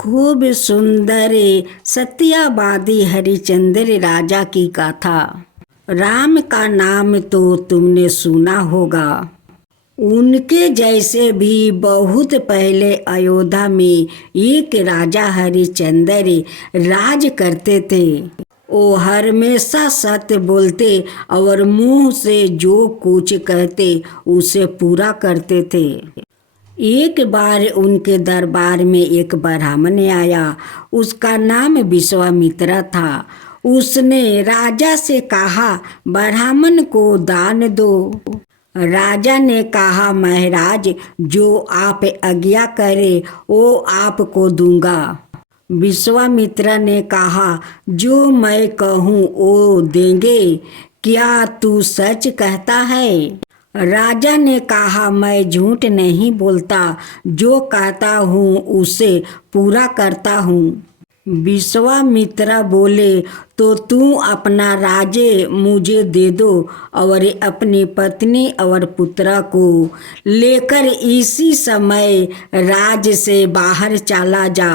खूब सुंदर सत्यवादी हरिश्चंद्र राजा की गाथा। राम का नाम तो तुमने सुना होगा। उनके जैसे भी बहुत पहले अयोध्या में एक राजा हरिश्चंद्र राज करते थे। वो हमेशा सत्य बोलते और मुंह से जो कुछ कहते उसे पूरा करते थे। एक बार उनके दरबार में एक ब्राह्मण आया। उसका नाम विश्वामित्र था। उसने राजा से कहा, ब्राह्मण को दान दो। राजा ने कहा, महाराज जो आप आज्ञा करे वो आपको दूंगा। विश्वामित्र ने कहा, जो मैं कहूँ वो देंगे, क्या तू सच कहता है? राजा ने कहा, मैं झूठ नहीं बोलता, जो कहता हूँ उसे पूरा करता हूँ। विश्वामित्र बोले, तो तू अपना राज्य मुझे दे दो और अपनी पत्नी और पुत्र को लेकर इसी समय राज्य से बाहर चला जा।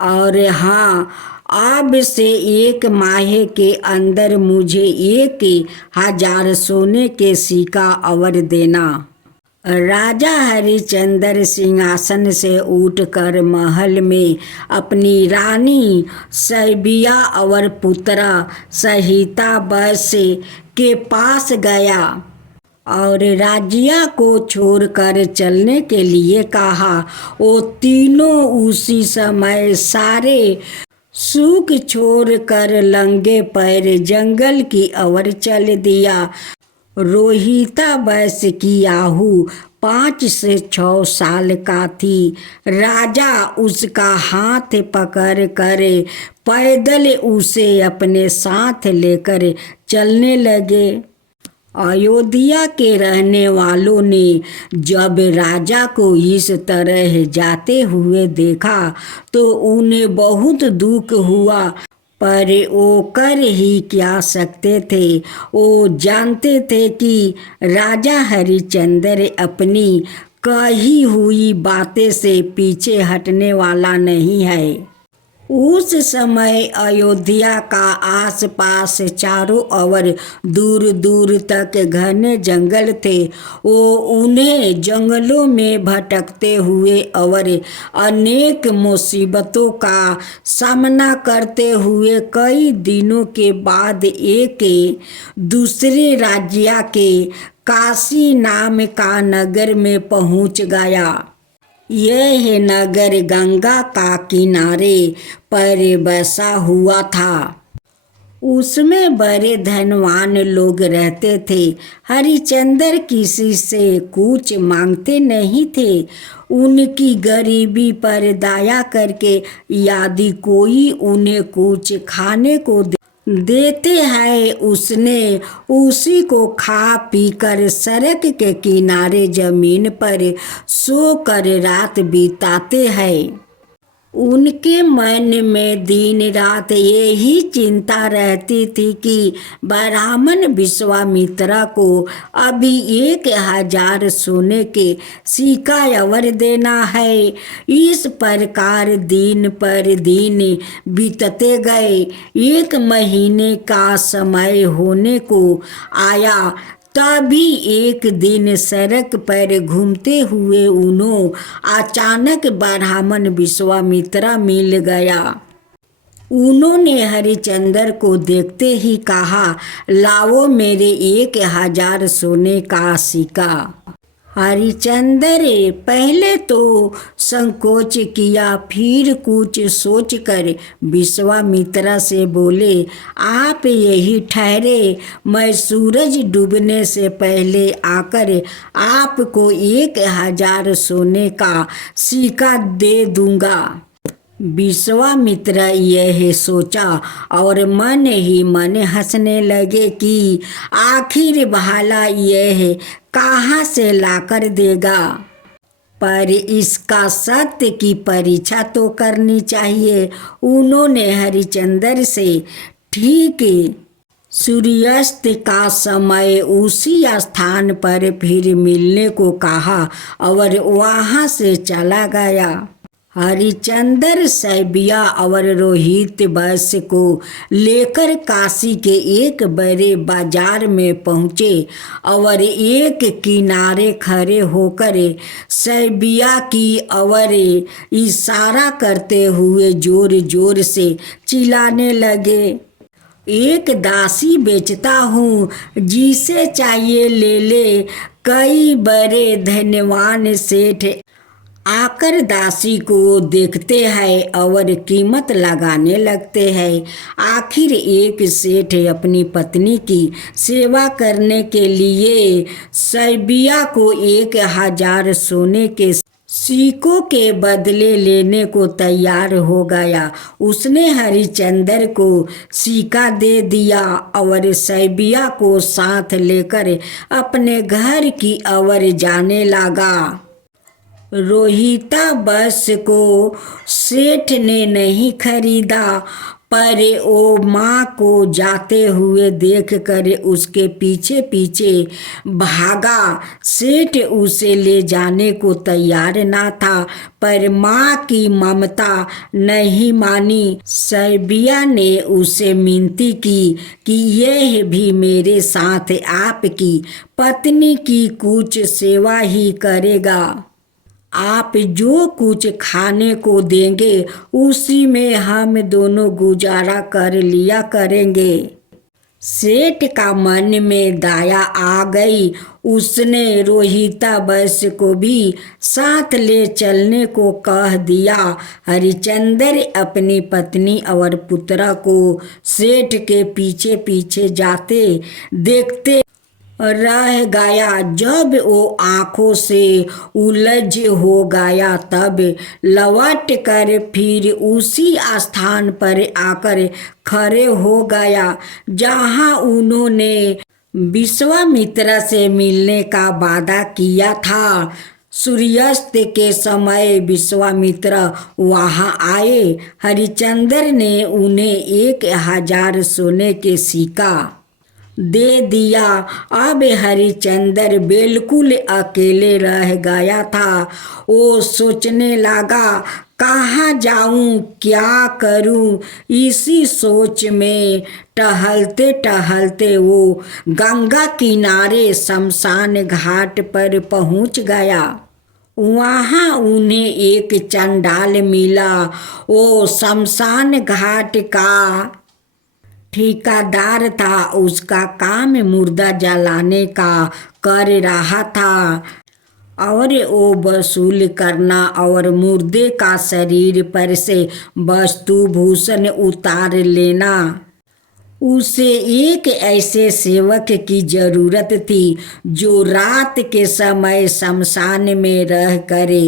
और हाँ, अब से 1 माह के अंदर मुझे 1000 सोने के सिक्का और देना। राजा हरिश्चंद्र सिंहासन से उठकर महल में अपनी रानी सैबिया और पुत्र सहिता बस के पास गया और राज्य को छोड़कर चलने के लिए कहा। वो तीनों उसी समय सारे सुख छोड़कर लंगे पैर जंगल की ओर चल दिया। रोहिता वैस की आहू 5 से 6 साल का थी। राजा उसका हाथ पकड़ कर पैदल उसे अपने साथ लेकर चलने लगे। अयोध्या के रहने वालों ने जब राजा को इस तरह जाते हुए देखा तो उन्हें बहुत दुख हुआ, पर वो कर ही क्या सकते थे। वो जानते थे कि राजा हरिश्चंद्र अपनी कही हुई बातें से पीछे हटने वाला नहीं है। उस समय अयोध्या का आसपास चारों ओर दूर दूर तक घने जंगल थे। वो उन्हें जंगलों में भटकते हुए और अनेक मुसीबतों का सामना करते हुए कई दिनों के बाद एक दूसरे राज्य के काशी नाम का नगर में पहुंच गया। यह नगर गंगा का किनारे पर बसा हुआ था। उसमें बड़े धनवान लोग रहते थे। हरिश्चंद्र किसी से कुछ मांगते नहीं थे। उनकी गरीबी पर दया करके यदि कोई उन्हें कुछ खाने को देते हैं, उसने उसी को खा पीकर सड़क के किनारे जमीन पर सोकर रात बिताते हैं। उनके मन में दिन रात यही चिंता रहती थी कि ब्राह्मण विश्वामित्र को अभी 1000 सोने के सिक्का और देना है। इस प्रकार दिन पर दिन बीतते गए। 1 महीने का समय होने को आया। तभी एक दिन सड़क पर घूमते हुए उन्हें अचानक ब्राह्मण विश्वामित्र मिल गया। उन्होंने हरिश्चंद्र को देखते ही कहा, लाओ मेरे 1000 सोने का सिक्का। हरिश्चंद्र पहले तो संकोच किया, फिर कुछ सोचकर विश्वामित्र से बोले, आप यही ठहरे, मैं सूरज डूबने से पहले आकर आपको 1000 सोने का सिक्का दे दूंगा। विश्वामित्र यह सोचा और मन ही मन हंसने लगे कि आखिर भाला यह कहाँ से लाकर देगा, पर इसका सत्य की परीक्षा तो करनी चाहिए। उन्होंने हरिश्चंद्र से ठीक सूर्यास्त का समय उसी स्थान पर फिर मिलने को कहा और वहाँ से चला गया। हरिचंद्र सैबिया और रोहित वैश्य को लेकर काशी के एक बड़े बाजार में पहुँचे और एक किनारे खड़े होकर सैबिया की और इशारा करते हुए जोर जोर से चिल्लाने लगे, एक दासी बेचता हूँ, जिसे चाहिए ले ले। कई बड़े धनवान सेठ आकर दासी को देखते हैं और कीमत लगाने लगते हैं। आखिर एक सेठ अपनी पत्नी की सेवा करने के लिए सैबिया को 1000 सोने के सिक्कों के बदले लेने को तैयार हो गया। उसने हरिचंद्र को सिक्का दे दिया और सैबिया को साथ लेकर अपने घर की ओर जाने लगा। रोहिता बस को सेठ ने नहीं खरीदा, पर वो माँ को जाते हुए देखकर उसके पीछे पीछे भागा। सेठ उसे ले जाने को तैयार ना था, पर माँ की ममता नहीं मानी। सैबिया ने उसे विनती की कि यह भी मेरे साथ आपकी पत्नी की कुछ सेवा ही करेगा। आप जो कुछ खाने को देंगे उसी में हम दोनों गुजारा कर लिया करेंगे। सेठ का मन में दया आ गई। उसने रोहिता वैश्य को भी साथ ले चलने को कह दिया। हरिचंद्र अपनी पत्नी और पुत्र को सेठ के पीछे पीछे जाते देखते रह गया। जब वो आंखों से उलझ हो गया तब लौट कर फिर उसी स्थान पर आकर खड़े हो गया जहां उन्होंने विश्वामित्र से मिलने का वादा किया था। सूर्यास्त के समय विश्वामित्र वहां आए। हरिचंद्र ने उन्हें 1000 सोने के सिक्का दे दिया। अब हरिचंद्र बिल्कुल अकेले रह गया था। वो सोचने लगा, कहाँ जाऊं, क्या करूं। इसी सोच में टहलते टहलते वो गंगा किनारे शमशान घाट पर पहुंच गया। वहाँ उन्हें एक चंडाल मिला। वो शमशान घाट का ठेकेदार था। उसका काम मुर्दा जलाने का कर रहा था और वो वसूल करना और मुर्दे का शरीर पर से वस्तु भूषण उतार लेना। उसे एक ऐसे सेवक की जरूरत थी जो रात के समय शमशान में रह करे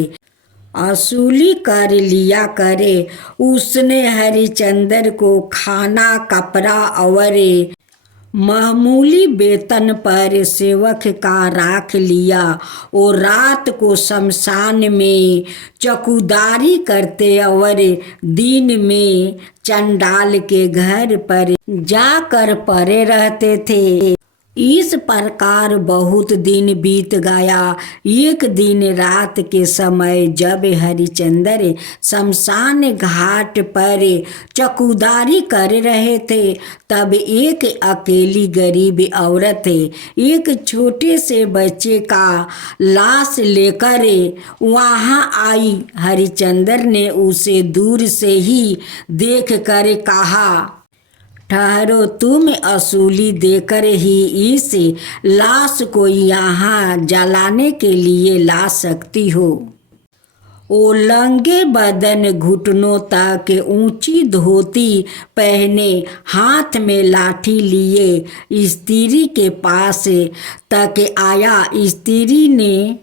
वसूली कर लिया करे। उसने हरिचंद्र को खाना, कपड़ा और मामूली वेतन पर सेवक का राख लिया। वो रात को शमशान में चौकीदारी करते और दिन में चंडाल के घर पर जाकर पड़े रहते थे। इस प्रकार बहुत दिन बीत गया। एक दिन रात के समय जब हरिचंद्र शमशान घाट पर चौकीदारी कर रहे थे तब एक अकेली गरीब औरत एक छोटे से बच्चे का लाश लेकर वहां आई। हरिचंद्र ने उसे दूर से ही देखकर कहा, ठहरो, तुम वसूली देकर ही इस लाश को यहाँ जलाने के लिए ला सकती हो। वो लंगे बदन, घुटनों तक ऊंची धोती पहने, हाथ में लाठी लिए स्त्री के पास तक आया। स्त्री ने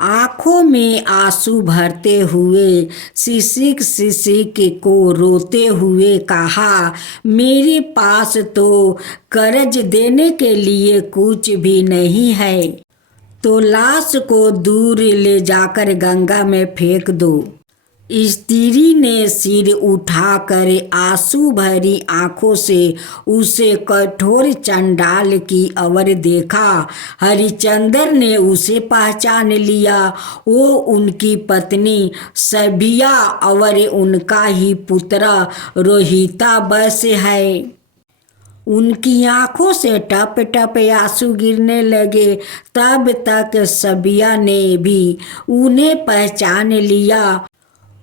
आँखों में आंसू भरते हुए सिसक सिसक को रोते हुए कहा, मेरे पास तो कर्ज देने के लिए कुछ भी नहीं है, तो लाश को दूर ले जाकर गंगा में फेंक दो। स्त्री ने सिर उठाकर आंसू भरी आंखों से उसे कठोर चंडाल की ओर देखा। हरिश्चंद्र ने उसे पहचान लिया। वो उनकी पत्नी सबिया और उनका ही पुत्र रोहिता बस है। उनकी आंखों से टप टप आंसू गिरने लगे। तब तक सबिया ने भी उन्हें पहचान लिया।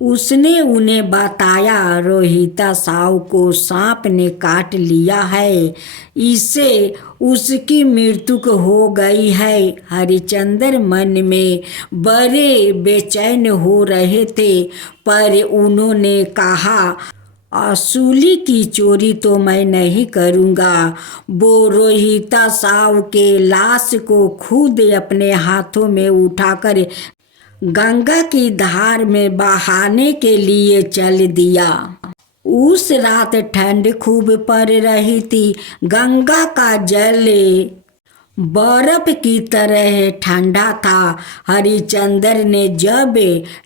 उसने उन्हें बताया, रोहिता साहु को सांप ने काट लिया है, इससे उसकी मृत्यु हो गई है। हरिश्चंद्र मन में बड़े बेचैन हो रहे थे, पर उन्होंने कहा, असूली की चोरी तो मैं नहीं करूँगा। वो रोहिता साहु के लाश को खुद अपने हाथों में उठाकर गंगा की धार में बहाने के लिए चल दिया। उस रात ठंड खूब पड़ रही थी। गंगा का जल बर्फ की तरह ठंडा था। हरिश्चंद्र ने जब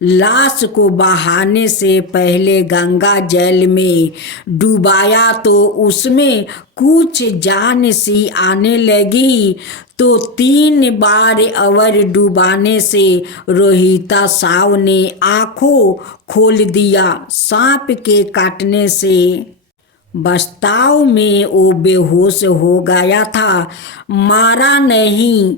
लाश को बहाने से पहले गंगा जल में डुबाया तो उसमें कुछ जान सी आने लगी। तो 3 बार और डुबाने से रोहिता साहु ने आंखों खोल दिया। सांप के काटने से वास्तव में वो बेहोश हो गया था, मारा नहीं।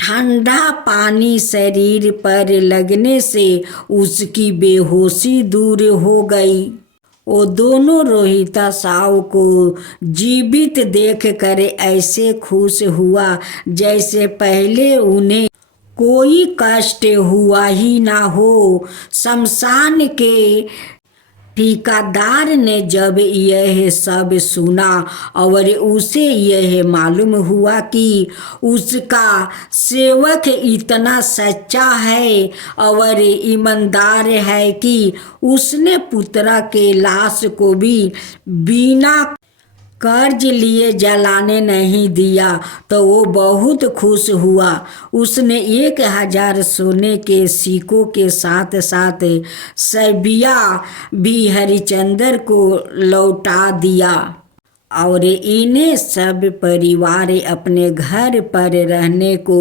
ठंडा पानी शरीर पर लगने से उसकी बेहोशी दूर हो गई। वो दोनों रोहिता साहु को जीवित देखकर ऐसे खुश हुआ जैसे पहले उन्हें कोई कष्ट हुआ ही ना हो। शमशान के ठेकेदार ने जब यह सब सुना और उसे यह मालूम हुआ कि उसका सेवक इतना सच्चा है और ईमानदार है कि उसने पुत्र के लाश को भी बिना कर्ज लिए जलाने नहीं दिया, तो वो बहुत खुश हुआ। उसने 1000 सोने के सिक्कों के साथ साथ सबिया भी हरिश्चंद्र को लौटा दिया और इन्हें सब परिवार अपने घर पर रहने को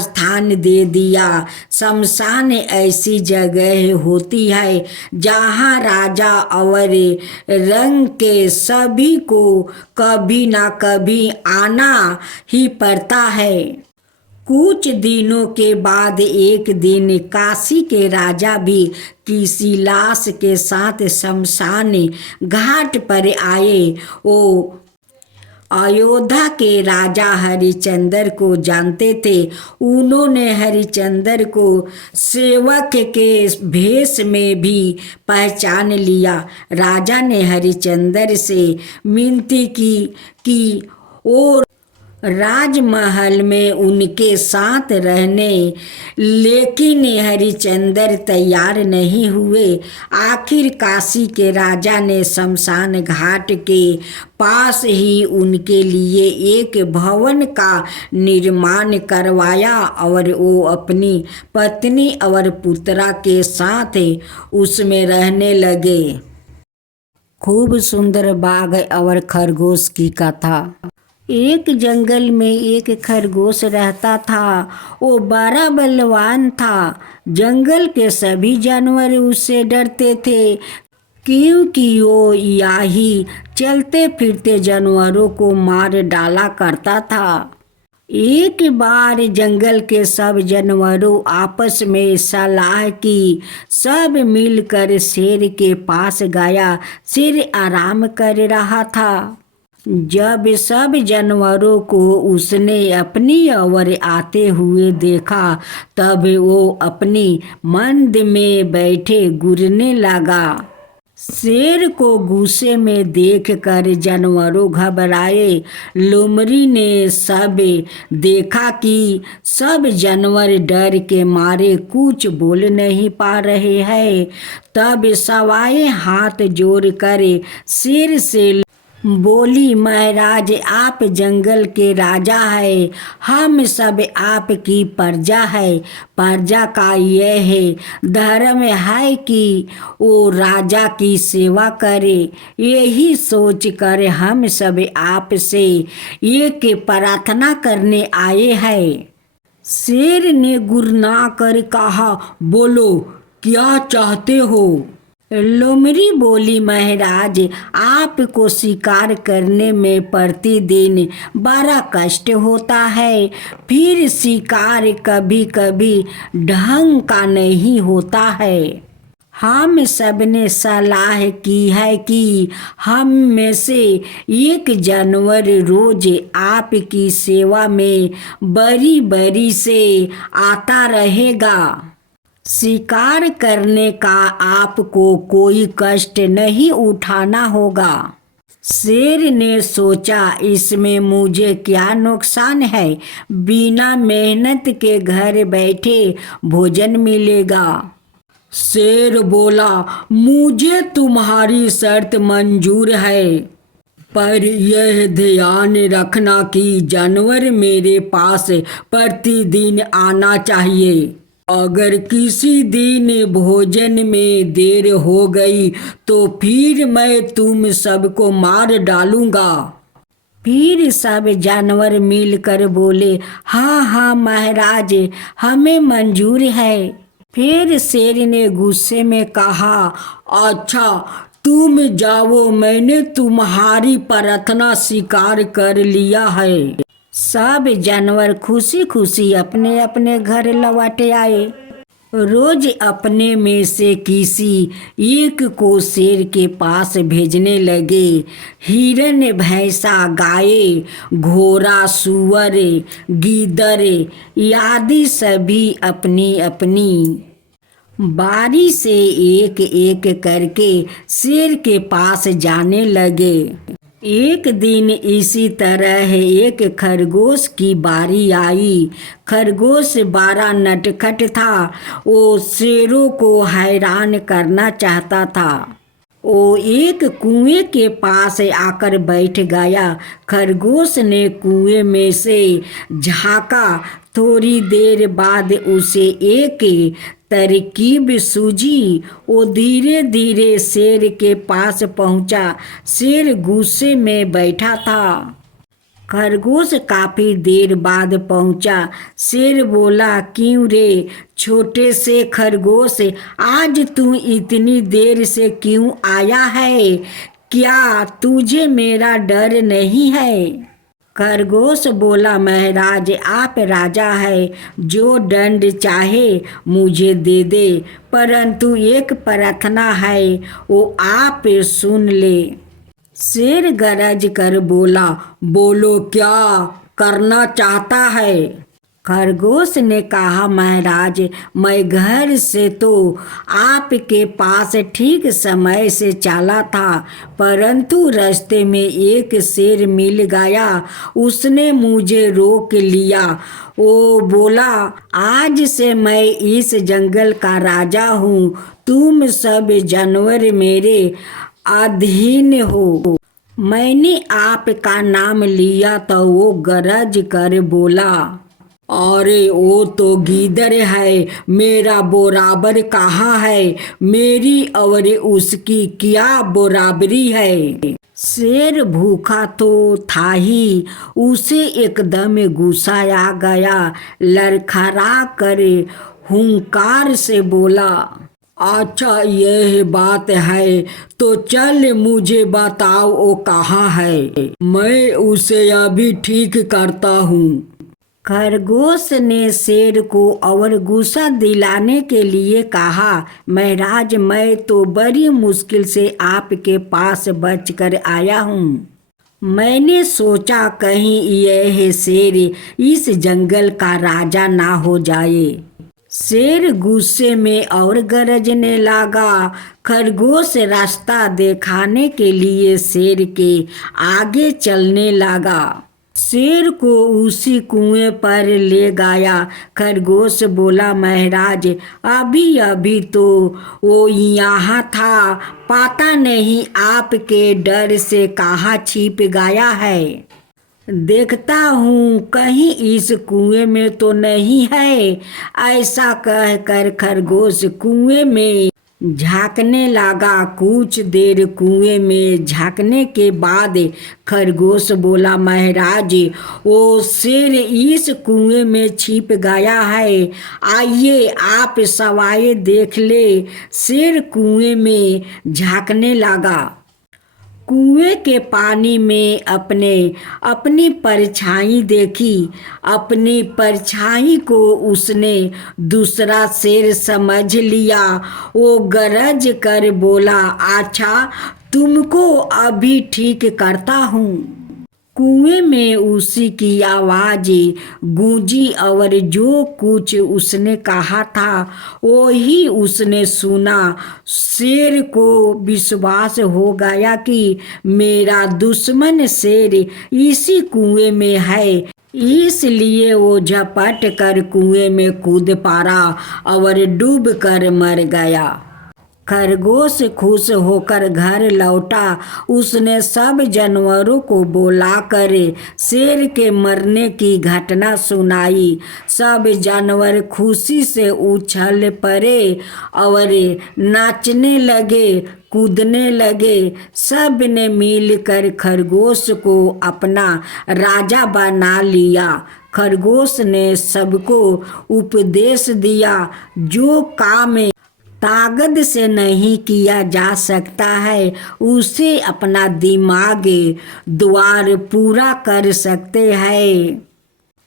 स्थान दे दिया। शमशान ऐसी जगह होती है जहाँ राजा और रंग के सभी को कभी ना कभी आना ही पड़ता है। कुछ दिनों के बाद एक दिन काशी के राजा भी किसी लाश के साथ शमशान घाट पर आए। वो अयोध्या के राजा हरिश्चंद्र को जानते थे। उन्होंने हरिश्चंद्र को सेवक के भेष में भी पहचान लिया। राजा ने हरिश्चंद्र से विनती की कि वो राजमहल में उनके साथ रहने, लेकिन हरिश्चंद्र तैयार नहीं हुए। आखिर काशी के राजा ने शमशान घाट के पास ही उनके लिए एक भवन का निर्माण करवाया और वो अपनी पत्नी और पुत्रा के साथ उसमें रहने लगे। खूब सुंदर बाघ और खरगोश की कथा। एक जंगल में एक खरगोश रहता था। वो बड़ा बलवान था। जंगल के सभी जानवर उससे डरते थे, क्योंकि वो यही चलते फिरते जानवरों को मार डाला करता था। एक बार जंगल के सब जानवरों आपस में सलाह की। सब मिलकर शेर के पास गया। शेर आराम कर रहा था। जब सब जानवरों को उसने अपनी ओर आते हुए देखा, तब वो अपनी मंद में बैठे घूरने लगा। शेर को गुस्से में देखकर जानवरों घबराए। लोमड़ी ने सब देखा कि सब जानवर डर के मारे कुछ बोल नहीं पा रहे हैं। तब सवाए हाथ जोड़कर शेर से बोली, महाराज आप जंगल के राजा है, हम सब आपकी प्रजा है। प्रजा का यह है धर्म है कि वो राजा की सेवा करे। यही सोच कर हम सब आपसे एक प्रार्थना करने आए हैं। शेर ने गुर्रा कर कहा, बोलो क्या चाहते हो? लोमड़ी बोली, महाराज आपको शिकार करने में प्रतिदिन बड़ा कष्ट होता है, फिर शिकार कभी कभी ढंग का नहीं होता है। हम सब ने सलाह की है कि हम में से एक जानवर रोज आपकी सेवा में बरी बरी से आता रहेगा। शिकार करने का आपको कोई कष्ट नहीं उठाना होगा। शेर ने सोचा, इसमें मुझे क्या नुकसान है, बिना मेहनत के घर बैठे भोजन मिलेगा। शेर बोला, मुझे तुम्हारी शर्त मंजूर है, पर यह ध्यान रखना कि जानवर मेरे पास प्रतिदिन आना चाहिए। अगर किसी दिन भोजन में देर हो गई तो फिर मैं तुम सबको मार डालूंगा। फिर सब जानवर मिलकर बोले, हाँ हाँ महाराज, हमें मंजूर है। फिर शेर ने गुस्से में कहा, अच्छा तुम जाओ, मैंने तुम्हारी प्रार्थना स्वीकार कर लिया है। सब जानवर खुशी खुशी अपने अपने घर लौट आए। रोज अपने में से किसी एक को शेर के पास भेजने लगे। हिरन, भैंसा, गाय, घोड़ा, सुअर, गीदड़ आदि सभी अपनी अपनी बारी से एक एक करके शेर के पास जाने लगे। एक दिन इसी तरह एक खरगोश की बारी आई। खरगोश बड़ा नटखट था। वो शेरों को हैरान करना चाहता था। वो एक कुएं के पास आकर बैठ गया। खरगोश ने कुएं में से झांका। थोड़ी देर बाद उसे एक तरकीब सूझी। वो धीरे धीरे शेर के पास पहुंचा। शेर गुस्से में बैठा था। खरगोश काफी देर बाद पहुंचा। शेर बोला, क्यों रे छोटे से खरगोश, आज तू इतनी देर से क्यों आया है? क्या तुझे मेरा डर नहीं है? खरगोश बोला, महाराज आप राजा है, जो दंड चाहे मुझे दे दे, परंतु एक प्रार्थना है, वो आप सुन ले। शेर गरज कर बोला, बोलो क्या करना चाहता है? खरगोश ने कहा, महाराज मैं घर से तो आपके पास ठीक समय से चला था, परंतु रास्ते में एक शेर मिल गया। उसने मुझे रोक लिया। वो बोला, आज से मैं इस जंगल का राजा हूँ, तुम सब जानवर मेरे अधीन हो। मैंने आपका नाम लिया तो वो गरज कर बोला, अरे वो तो गीदड़ है, मेरा बराबर कहाँ है? मेरी और उसकी क्या बराबरी है? शेर भूखा तो था ही, उसे एकदम गुस्सा आ गया। लड़खड़ा कर हुंकार से बोला, अच्छा यह बात है तो चल मुझे बताओ वो कहाँ है, मैं उसे अभी ठीक करता हूँ। खरगोश ने शेर को और गुस्सा दिलाने के लिए कहा, महाराज मैं तो बड़ी मुश्किल से आपके पास बचकर आया हूँ। मैंने सोचा कहीं यह शेर इस जंगल का राजा ना हो जाए। शेर गुस्से में और गरजने लगा। खरगोश रास्ता दिखाने के लिए शेर के आगे चलने लगा। शेर को उसी कुएं पर ले गया। खरगोश बोला, महाराज अभी अभी तो वो यहाँ था, पता नहीं आपके डर से कहाँ छिप गया है। देखता हूँ कहीं इस कुएं में तो नहीं है। ऐसा कहकर खरगोश कुएं में झांकने लगा। कुछ देर कुएं में झांकने के बाद खरगोश बोला, महाराज वो शेर इस कुएं में छिप गया है, आइए आप सवाए देख ले। शेर कुएं में झांकने लगा। कुएं के पानी में अपनी परछाई देखी। अपनी परछाई को उसने दूसरा शेर समझ लिया। वो गरज कर बोला, अच्छा तुमको अभी ठीक करता हूँ। कुएं में उसी की आवाज गूंजी और जो कुछ उसने कहा था वही उसने सुना। शेर को विश्वास हो गया कि मेरा दुश्मन शेर इसी कुएं में है, इसलिए वो झपट कर कुएं में कूद पड़ा और डूब कर मर गया। खरगोश खुश होकर घर लौटा। उसने सब जानवरों को बुलाकर शेर के मरने की घटना सुनाई। सब जानवर खुशी से उछल पड़े और नाचने लगे, कूदने लगे। सब ने मिलकर खरगोश को अपना राजा बना लिया। खरगोश ने सबको उपदेश दिया, जो काम ताकत से नहीं किया जा सकता है उसे अपना दिमाग द्वारा पूरा कर सकते हैं।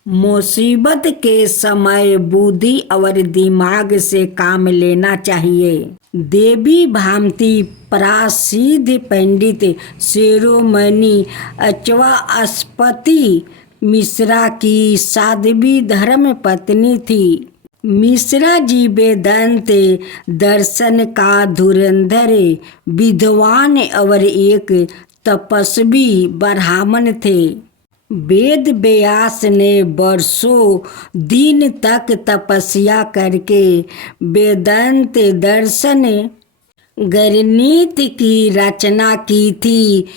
मुसीबत के समय बुद्धि और दिमाग से काम लेना चाहिए। देवी भामती प्रसिद्ध पंडित शिरोमणि अश्वपति मिश्रा की साध्वी धर्म पत्नी थी। मिश्रा जी वेदांत दर्शन का धुरंधर विद्वान और एक तपस्वी ब्राह्मण थे। वेद व्यास ने वर्षों दिन तक तपस्या करके वेदांत दर्शन गणित की रचना की थी।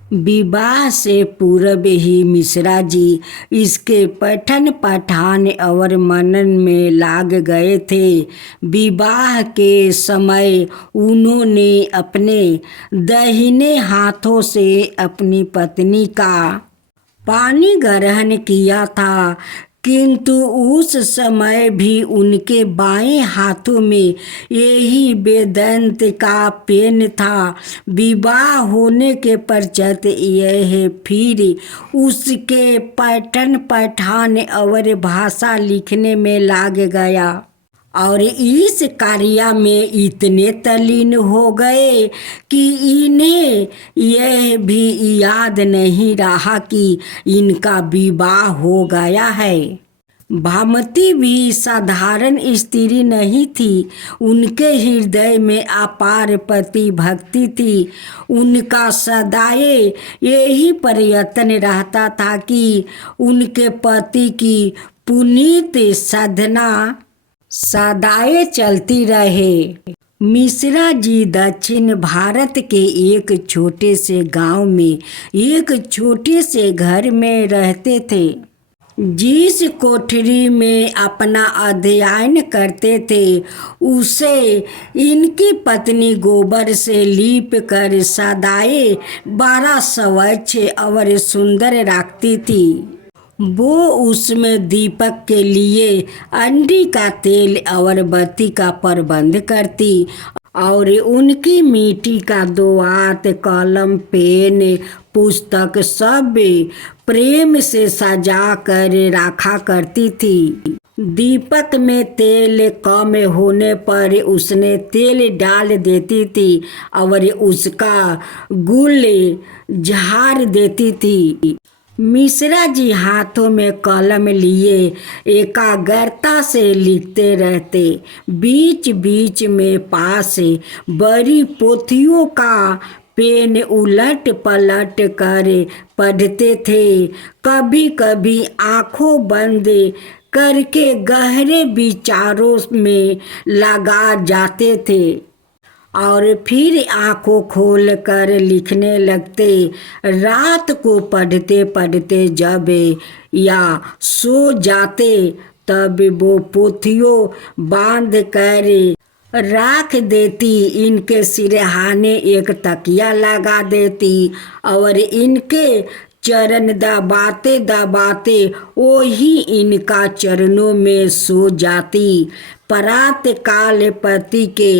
विवाह से पूर्व ही मिश्रा जी इसके पठन पाठन और मनन में लाग गए थे। विवाह के समय उन्होंने अपने दाहिने हाथों से अपनी पत्नी का पानी ग्रहण किया था, किंतु उस समय भी उनके बाएं हाथों में यही वेदांत का पेन था। विवाह होने के पश्चात यह फिर उसके पठन पाठन और भाषा लिखने में लाग गया और इस कार्य में इतने तल्लीन हो गए कि इन्हें यह भी याद नहीं रहा कि इनका विवाह हो गया है। भामती भी साधारण स्त्री नहीं थी। उनके हृदय में अपार पति भक्ति थी। उनका सदैव यही प्रयत्न रहता था कि उनके पति की पुनीत साधना सदाए चलती रहे। मिश्रा जी दक्षिण भारत के एक छोटे से गांव में एक छोटे से घर में रहते थे। जिस कोठरी में अपना अध्ययन करते थे उसे इनकी पत्नी गोबर से लीप कर सदाए बड़ा स्वच्छ और सुंदर रखती थी। वो उसमें दीपक के लिए अंडी का तेल और बत्ती का प्रबंध करती और उनकी मिट्टी का दोआत, कलम, पेन, पुस्तक सब प्रेम से सजा कर रखा करती थी। दीपक में तेल कम होने पर उसने तेल डाल देती थी और उसका गुल झाड़ देती थी। मिश्रा जी हाथों में कलम लिए एकाग्रता से लिखते रहते। बीच बीच में पास बड़ी पोथियों का पेन उलट पलट कर पढ़ते थे। कभी कभी आंखों बंद करके गहरे विचारों में लगा जाते थे और फिर आंखों खोल कर लिखने लगते। रात को पढ़ते पढ़ते जब या सो जाते तब वो पोथियों बांध कर रख देती। इनके सिरहाने एक तकिया लगा देती और इनके चरण दबाते दबाते वो ही इनका चरणों में सो जाती। प्रात काल पति के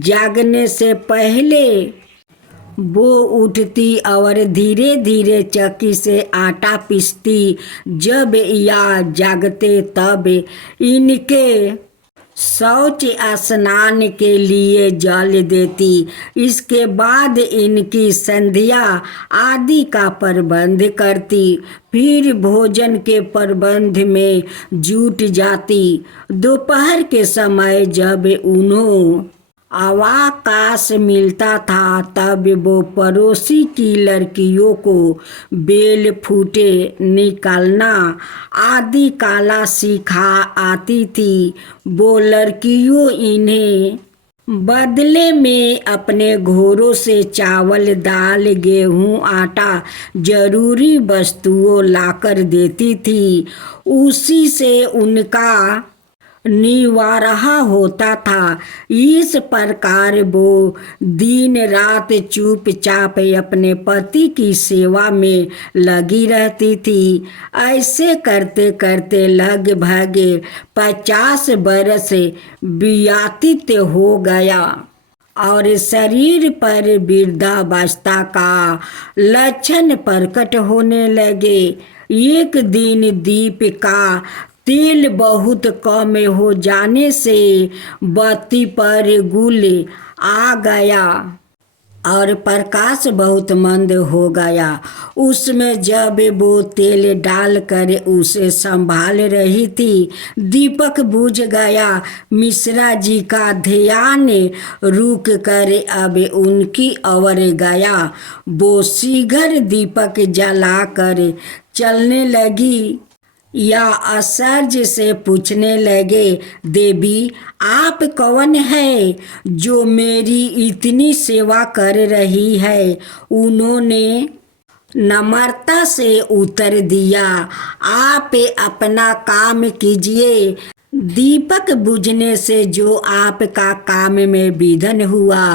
जागने से पहले वो उठती और धीरे धीरे चक्की से आटा पीसती। जब या जागते तब इनके शौच स्नान के लिए जल देती। इसके बाद इनकी संध्या आदि का प्रबंध करती। फिर भोजन के प्रबंध में जुट जाती। दोपहर के समय जब उन्हें अवकाश मिलता था तब वो पड़ोसी की लड़कियों को बेल फूटे निकालना आदि कला सिखा आती थी। वो लड़कियों इन्हें बदले में अपने घरों से चावल दाल गेहूं आटा जरूरी वस्तुओं लाकर देती थी। उसी से उनका निवारह होता था। इस प्रकार वो दिन रात चुपचाप अपने पति की सेवा में लगी रहती थी। ऐसे करते करते लगभग 50 बरस व्यतीत हो गया और शरीर पर वृद्धावस्था का लक्षण प्रकट होने लगे। एक दिन दीप का तेल बहुत कम हो जाने से बत्ती पर गुल आ गया और प्रकाश बहुत मंद हो गया। उसमें जब वो तेल डालकर उसे संभाल रही थी, दीपक बुझ गया। मिश्रा जी का ध्यान रुक कर अब उनकी ओर गया। वो शीघ्र दीपक जलाकर चलने लगी या आश्चर्य से पूछने लगे, देवी आप कौन है जो मेरी इतनी सेवा कर रही है? उन्होंने नम्रता से उत्तर दिया, आप अपना काम कीजिए। दीपक बुझने से जो आपका काम में विघ्न हुआ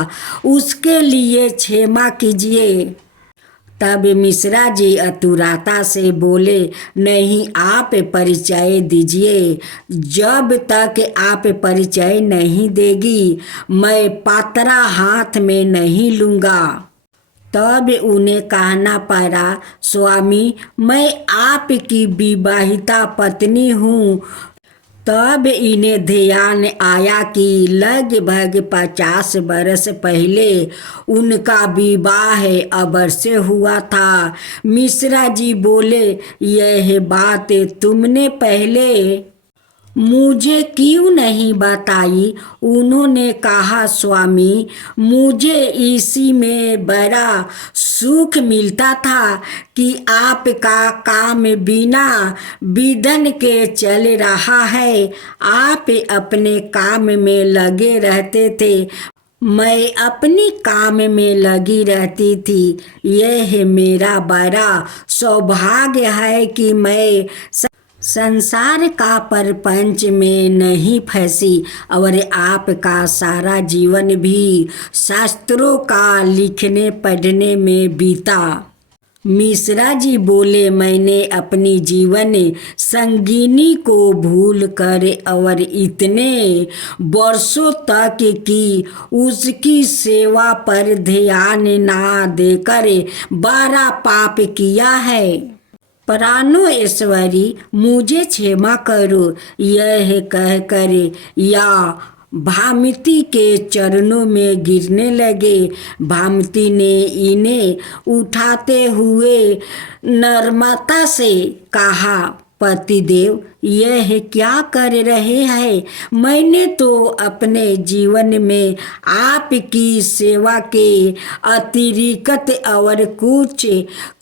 उसके लिए क्षमा कीजिए। तब मिश्रा जी आतुरता से बोले, नहीं आप परिचय दीजिए। जब तक आप परिचय नहीं देगी मैं पात्रा हाथ में नहीं लूँगा। तब उन्हें कहना पड़ा, स्वामी मैं आपकी विवाहिता पत्नी हूँ। तब इन्हें ध्यान आया कि लगभग 50 बरस पहले उनका विवाह अवश्य हुआ था। मिश्रा जी बोले, यह बात तुमने पहले मुझे क्यों नहीं बताई? उन्होंने कहा, स्वामी मुझे इसी में बड़ा सुख मिलता था कि आपका काम बिना विघ्न के चल रहा है। आप अपने काम में लगे रहते थे, मैं अपनी काम में लगी रहती थी। यह मेरा बड़ा सौभाग्य है कि मैं संसार का प्रपंच में नहीं फंसी और आपका सारा जीवन भी शास्त्रों का लिखने पढ़ने में बीता। मिश्रा जी बोले, मैंने अपनी जीवन संगिनी को भूल कर और इतने वर्षों तक की उसकी सेवा पर ध्यान ना देकर बड़ा पाप किया है। प्राणेश्वरी मुझे क्षमा करो। यह कहकर या भामिती के चरणों में गिरने लगे। भामिती ने इन्हें उठाते हुए नम्रता से कहा, पतिदेव, यह क्या कर रहे हैं? मैंने तो अपने जीवन में आपकी सेवा के अतिरिक्त और कुछ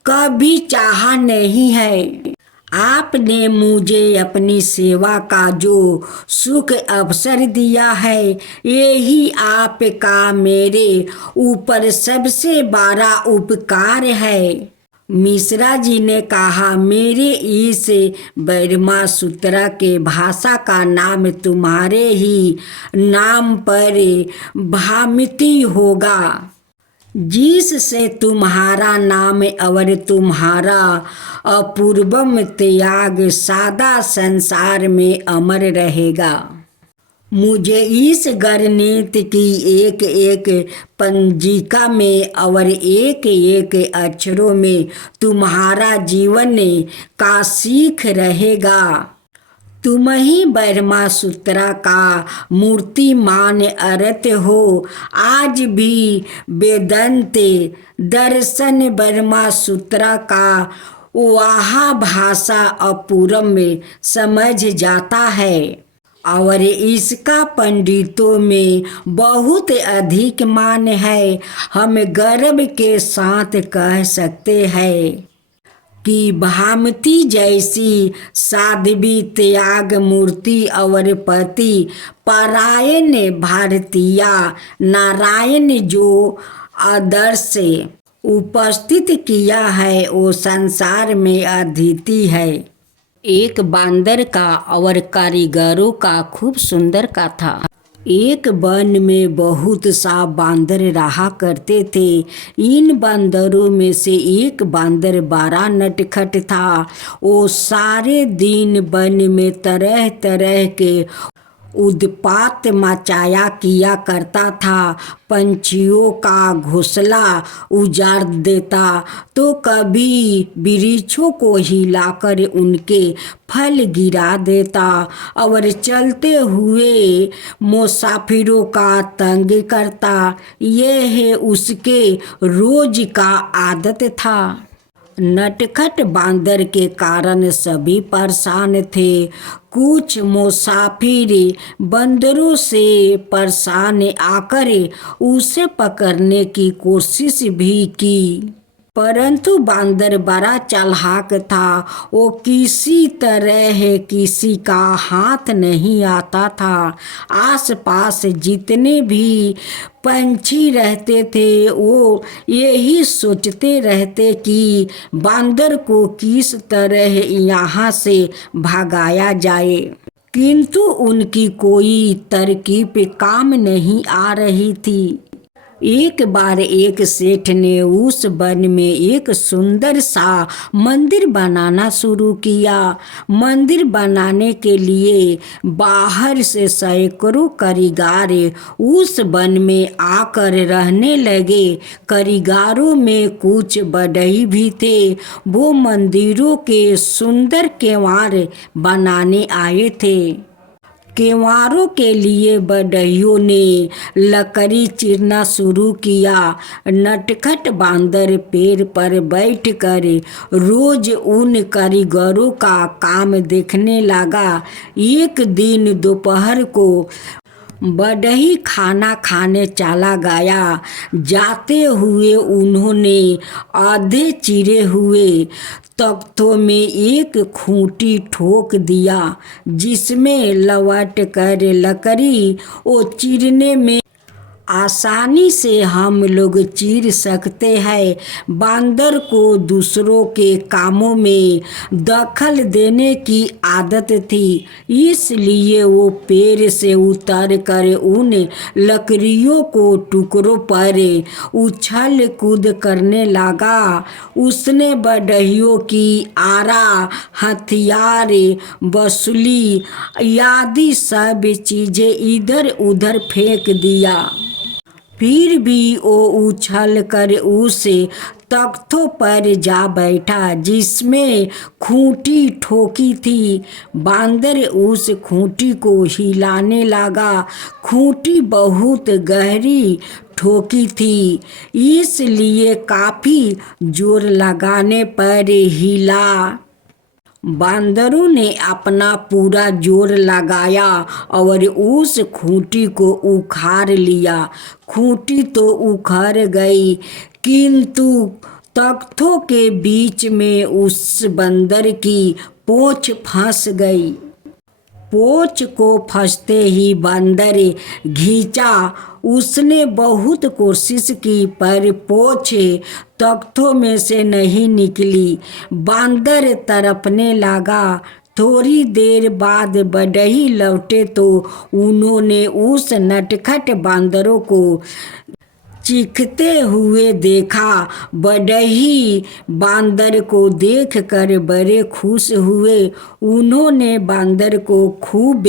कभी चाहा नहीं है। आपने मुझे अपनी सेवा का जो सुख अवसर दिया है, यही आपका मेरे ऊपर सबसे बड़ा उपकार है। मिश्रा जी ने कहा, मेरे इस ब्रह्मा सूत्र के भाषा का नाम तुम्हारे ही नाम पर भामिति होगा, जिससे तुम्हारा नाम और तुम्हारा अपूर्वम त्याग सादा संसार में अमर रहेगा। मुझे इस गणित की एक एक पंजिका में और एक एक अक्षरों में तुम्हारा जीवन का सीख रहेगा। तुम ही ब्रह्मा सूत्र का मूर्तिमान अर्थ हो। आज भी वेदांत दर्शन ब्रह्मा सूत्र का वह भाषा अपूर्व समझ जाता है और इसका पंडितों में बहुत अधिक मान है। हम गर्व के साथ कह सकते हैं कि भामिति जैसी साध्वी, त्याग मूर्ति और पति परायण भारतीय नारायण जो आदर्श उपस्थित किया है, वो संसार में अद्वितीय है। एक बांदर का और कारीगरों का खूब सुंदर कथा। एक वन में बहुत सा बांदर रहा करते थे। इन बांदरों में से एक बांदर बड़ा नटखट था। वो सारे दिन वन में तरह तरह के उत्पात मचाया किया करता था। पंछियों का घोंसला उजाड़ देता तो कभी वृक्षों को हिलाकर उनके फल गिरा देता और चलते हुए मुसाफिरों का तंग करता। यह उसके रोज का आदत था। नटखट बांदर के कारण सभी परेशान थे। कुछ मुसाफिर बंदरों से परेशान आकर उसे पकड़ने की कोशिश भी की, परंतु बांदर बड़ा चालाक था। वो किसी तरह किसी का हाथ नहीं आता था। आसपास जितने भी पंछी रहते थे वो यही सोचते रहते कि बांदर को किस तरह यहाँ से भगाया जाए, किंतु उनकी कोई तरकीब काम नहीं आ रही थी। एक बार एक सेठ ने उस वन में एक सुंदर सा मंदिर बनाना शुरू किया। मंदिर बनाने के लिए बाहर से सैकड़ों कारीगर उस वन में आकर रहने लगे। कारीगरों में कुछ बढ़ई भी थे। वो मंदिरों के सुंदर केवाड़ बनाने आए थे। केवाड़ों के लिए बढ़इयों ने लकड़ी चीरना शुरू किया। नटखट बांदर पेड़ पर बैठकर रोज उन कारीगरों का काम देखने लगा। एक दिन दोपहर को बढ़ई खाना खाने चला गया। जाते हुए उन्होंने आधे चिरे हुए तख्तों में एक खूंटी ठोक दिया, जिसमें लवट कर लकड़ी वो चीरने में आसानी से हम लोग चीर सकते हैं। बांदर को दूसरों के कामों में दखल देने की आदत थी, इसलिए वो पेड़ से उतर कर उन लकड़ियों को टुकड़ों पर उछल कूद करने लगा। उसने बढ़इयों की आरा, हथियार, बसूली आदि सब चीजें इधर उधर फेंक दिया। फिर भी वो उछल कर उस तख्तों पर जा बैठा जिसमें खूंटी ठोकी थी। बांदर उस खूंटी को हिलाने लगा। खूंटी बहुत गहरी ठोकी थी, इसलिए काफी जोर लगाने पर हिला। बांदरों ने अपना पूरा जोर लगाया और उस खूंटी को उखाड़ लिया। खूंटी तो उखड़ गई, किंतु तख्तों के बीच में उस बंदर की पूंछ फंस गई। पोच को फंसते ही बंदर घिंचा। उसने बहुत कोशिश की पर पोच तख्तों में से नहीं निकली। बंदर तड़पने लगा। थोड़ी देर बाद बढ़ई लौटे तो उन्होंने उस नटखट बंदरों को चीखते हुए देखा। बढ़ई बांदर को देखकर बड़े खुश हुए। उन्होंने बांदर को खूब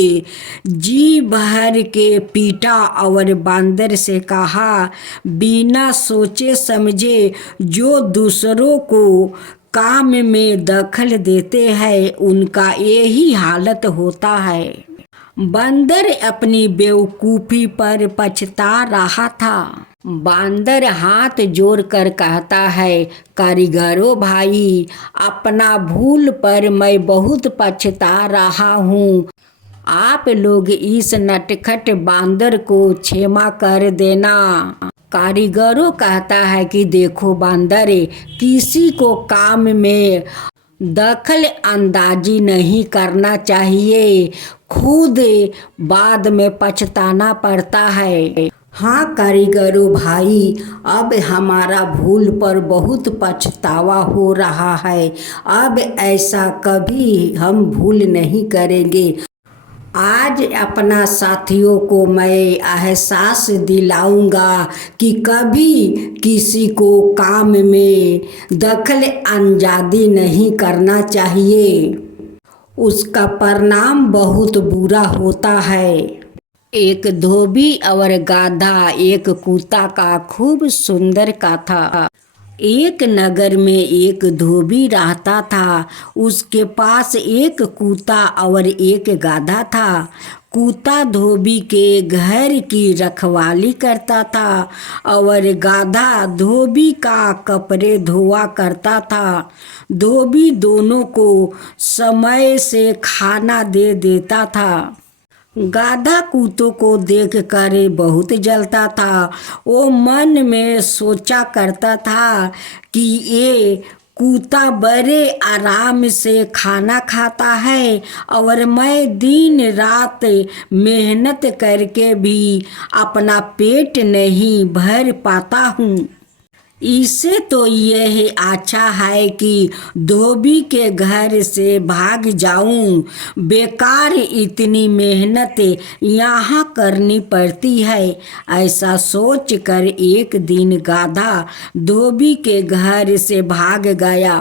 जी भर के पीटा और बांदर से कहा, बिना सोचे समझे जो दूसरों को काम में दखल देते हैं उनका यही हालत होता है। बंदर अपनी बेवकूफ़ी पर पछता रहा था। बांदर हाथ जोड़कर कहता है, कारीगरों भाई, अपना भूल पर मैं बहुत पछता रहा हूँ। आप लोग इस नटखट बांदर को क्षमा कर देना। कारीगरों कहता है कि देखो बांदर, किसी को काम में दखल अंदाजी नहीं करना चाहिए, खुद बाद में पछताना पड़ता है। हाँ कारीगरों भाई, अब हमारा भूल पर बहुत पछतावा हो रहा है। अब ऐसा कभी हम भूल नहीं करेंगे। आज अपना साथियों को मैं एहसास दिलाऊंगा कि कभी किसी को काम में दखल अंदाजी नहीं करना चाहिए, उसका परिणाम बहुत बुरा होता है। एक धोबी और गाधा एक कुत्ता का खूब सुंदर कथा। एक नगर में एक धोबी रहता था। उसके पास एक कुत्ता और एक गाधा था। कुत्ता धोबी के घर की रखवाली करता था और गाधा धोबी का कपड़े धोआ करता था। धोबी दोनों को समय से खाना दे देता था। गाधा कुत्तों को देखकर बहुत जलता था। वो मन में सोचा करता था कि ये कुत्ता बड़े आराम से खाना खाता है और मैं दिन रात मेहनत करके भी अपना पेट नहीं भर पाता हूँ। इससे तो यह अच्छा है कि धोबी के घर से भाग जाऊं। बेकार इतनी मेहनत यहाँ करनी पड़ती है। ऐसा सोचकर एक दिन गाधा धोबी के घर से भाग गया।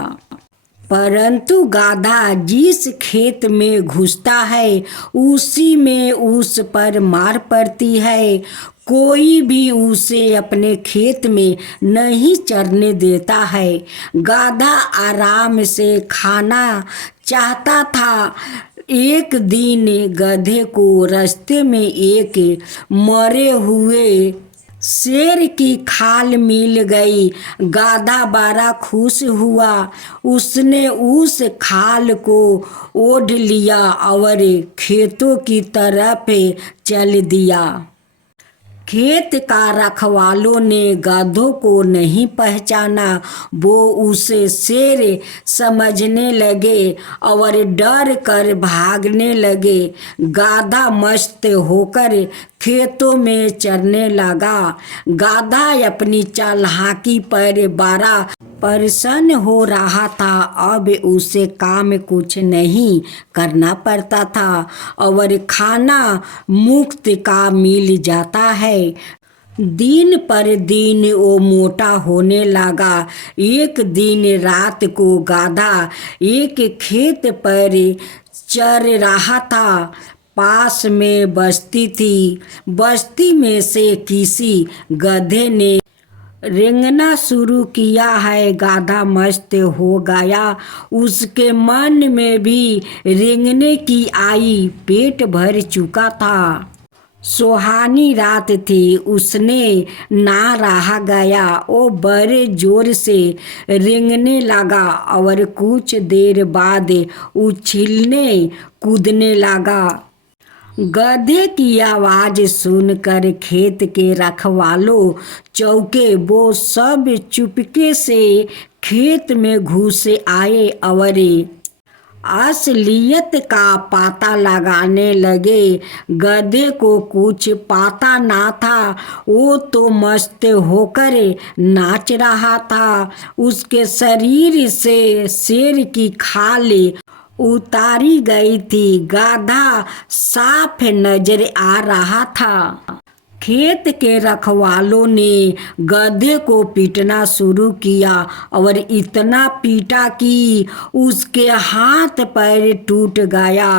परंतु गाधा जिस खेत में घुसता है उसी में उस पर मार पड़ती है। कोई भी उसे अपने खेत में नहीं चरने देता है। गाधा आराम से खाना चाहता था। एक दिन गधे को रास्ते में एक मरे हुए शेर की खाल मिल गई। गाधा बड़ा खुश हुआ। उसने उस खाल को ओढ़ लिया और खेतों की तरफ चल दिया। खेत का रखवालों ने गधों को नहीं पहचाना। वो उसे शेर समझने लगे और डर कर भागने लगे। गाधा मस्त होकर खेतों में चरने लगा। गाधा अपनी चालाकी पर बड़ा परेशान हो रहा था। अब उसे काम कुछ नहीं करना पड़ता था और खाना मुफ्त का मिल जाता है। दिन पर दिन वो मोटा होने लगा। एक दिन रात को गाधा एक खेत पर चर रहा था। पास में बस्ती थी। बस्ती में से किसी गधे ने रेंगना शुरू किया है। गाधा मस्त हो गया। उसके मन में भी रेंगने की आई। पेट भर चुका था। सुहानी रात थी, उसने ना रहा गया। वो बड़े जोर से रेंगने लगा और कुछ देर बाद उछलने कूदने लगा। गधे की आवाज सुनकर खेत के रखवालों चौके वो सब चुपके से खेत में घुस आए और असलियत का पता लगाने लगे। गधे को कुछ पता ना था, वो तो मस्त होकर नाच रहा था। उसके शरीर से शेर की खाल उतारी गई थी। गधा साफ नजर आ रहा था। खेत के रखवालों ने गधे को पीटना शुरू किया और इतना पीटा कि उसके हाथ पैर टूट गया।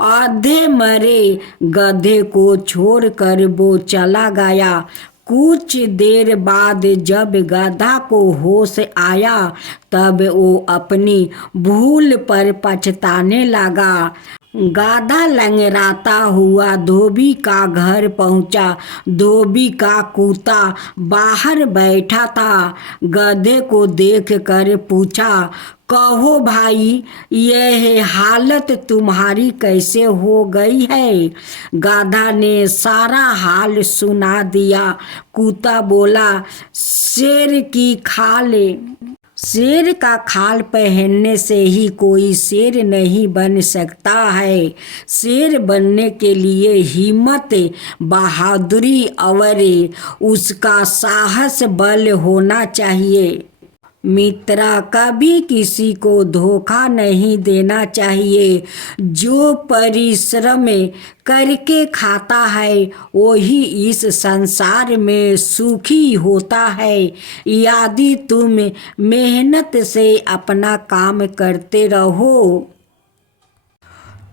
आधे मरे गधे को छोड़कर वो चला गया। कुछ देर बाद जब गधा को होश आया तब वो अपनी भूल पर पछताने लगा। गधा लंगड़ाता हुआ धोबी का घर पहुंचा। धोबी का कुत्ता बाहर बैठा था। गधे को देखकर पूछा, कहो भाई, यह हालत तुम्हारी कैसे हो गई है? गधा ने सारा हाल सुना दिया। कुत्ता बोला, शेर की खाल। शेर का खाल पहनने से ही कोई शेर नहीं बन सकता है। शेर बनने के लिए हिम्मत, बहादुरी और उसका साहस बल होना चाहिए। मित्रा, कभी किसी को धोखा नहीं देना चाहिए। जो परिश्रम करके खाता है वही इस संसार में सुखी होता है। यदि तुम मेहनत से अपना काम करते रहो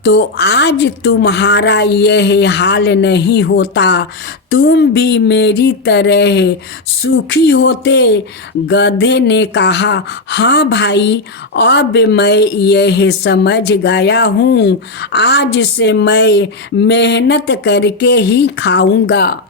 तो आज तुम्हारा यह हाल नहीं होता। तुम भी मेरी तरह सुखी होते। गधे ने कहा, हाँ भाई, अब मैं यह समझ गया हूँ। आज से मैं मेहनत करके ही खाऊंगा।